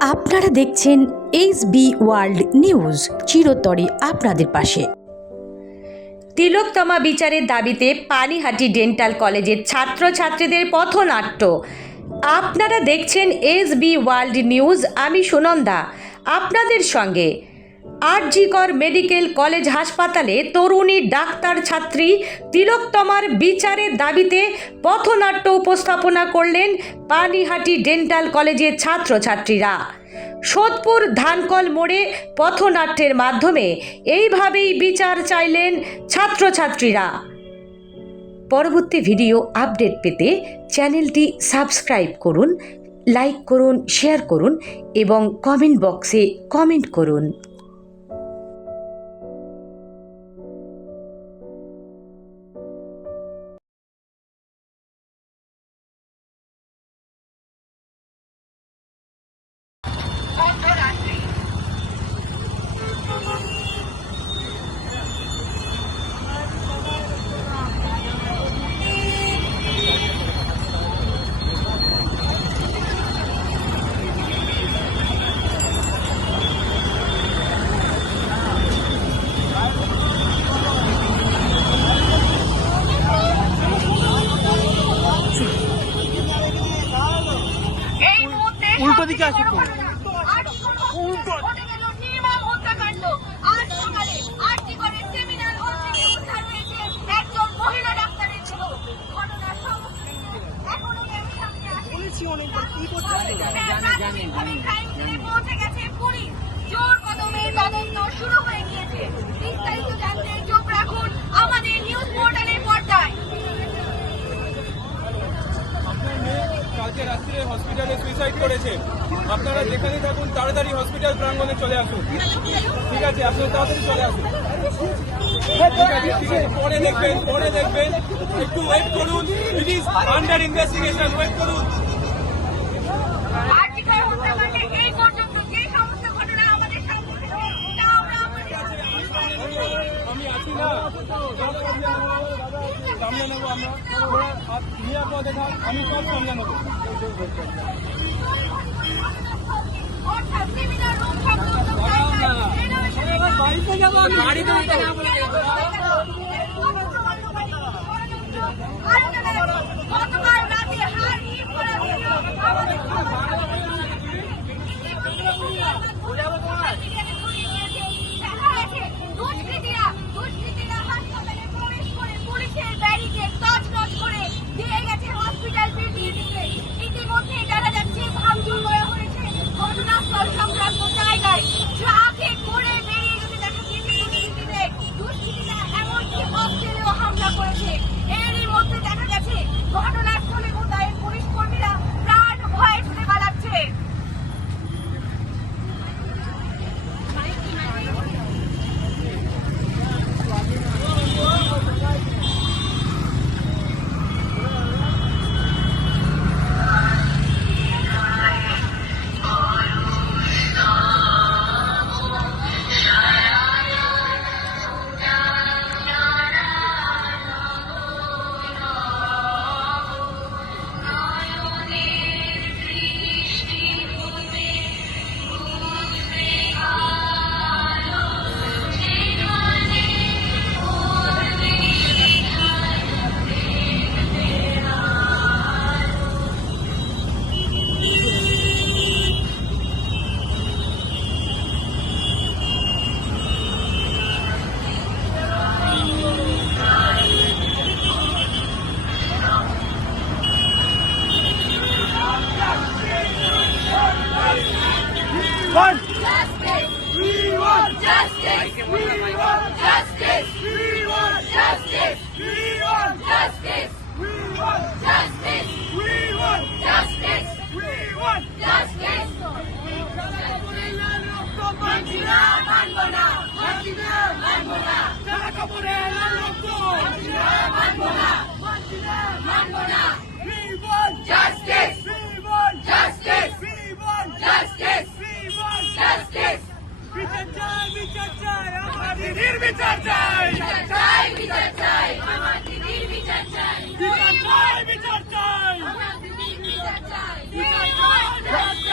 আপনারা দেখছেন SB world news, চিরতরে আপনাদের পাশে। তিলোত্তমা বিচারের দাবিতে পানিহাটি ডেন্টাল কলেজের ছাত্রছাত্রীদের পথনাট্য। আপনারা দেখছেন SB ওয়ার্ল্ড নিউজ। আমি সুনন্দা আপনাদের সঙ্গে। আরজিকর মেডিকেল কলেজ হাসপাতালে তরুণী ডাক্তার ছাত্রী তিলোত্তমার বিচারের দাবিতে পথনাট্য উপস্থাপনা করলেন পানিহাটি ডেন্টাল কলেজের ছাত্রছাত্রীরা। সোদপুর ধানকল মোড়ে পথনাট্যের মাধ্যমে এইভাবেই বিচার চাইলেন ছাত্রছাত্রীরা। পরবর্তী ভিডিও আপডেট পেতে চ্যানেলটি সাবস্ক্রাইব করুন, লাইক করুন, শেয়ার করুন এবং কমেন্ট বক্সে কমেন্ট করুন। উল্টো দিকে আসে উল্টো নির্মম হত্যাকাণ্ড। আজ সকালে আরজিকরের সেমিনার হল থেকে উদ্ধার হয়েছে একজন মহিলা ডাক্তারের দেহ। ঘটনার এখনো সামনে পৌঁছে গেছে পুলিশ। জোর কদমে তদন্ত শুরু হয়ে গিয়েছে। বিস্তারিত জানতে চোখ রাখুন আমাদের নিউজ পোর্টালের পর্দায়। কালকে রাত্রে হসপিটালে সুইসাইড করেছে। আপনারা যেখানে থাকুন তাড়াতাড়ি হসপিটাল প্রাঙ্গণে চলে আসুন। ঠিক আছে, আপনারা তাড়াতাড়ি চলে আসুন। ঠিক আছে, পরে দেখবেন একটু ওয়েট করুন। It is under investigation, wait করুন। আরজিকর হত্যাকাণ্ডে এই পর্যন্ত যে সমস্ত ঘটনা আমাদের সামনে এসেছে তা আমরা আমি আছি না, সামলে নেবো। আমরা নিয়ে পদে থাক, আমি সব সামলে নেবো। বাড়িতে যাবো, বাড়িতে গতকাল রাতে হার হিট করা দুষ্কৃতীরা হাসপাতালে প্রবেশ করে পুলিশের ব্যারিকেড তছনছ করে দিয়ে গেছে হসপিটাল বিল্ডিংয়ে। ইতিমধ্যে জানা যাচ্ছে ভাঙচুর করা হয়েছে ঘটনাস্থল সংক্রান্ত জায়গায়। ট্রাকে করে বেরিয়ে যেতে দেখা গিয়েছে দুষ্কৃতীরা, এমনকি অস্ত্রেও হামলা করেছে। এরই মধ্যে দেখা গেছে ঘটনাস্থলে মোতায়েন পুলিশ কর্মীরা প্রাণ ভয়ে ছুটে পালাচ্ছে। বিচার চাই, বিচার চাই, আমাদের বিচার চাই, বিচার চাই, বিচার চাই, বিচার চাই।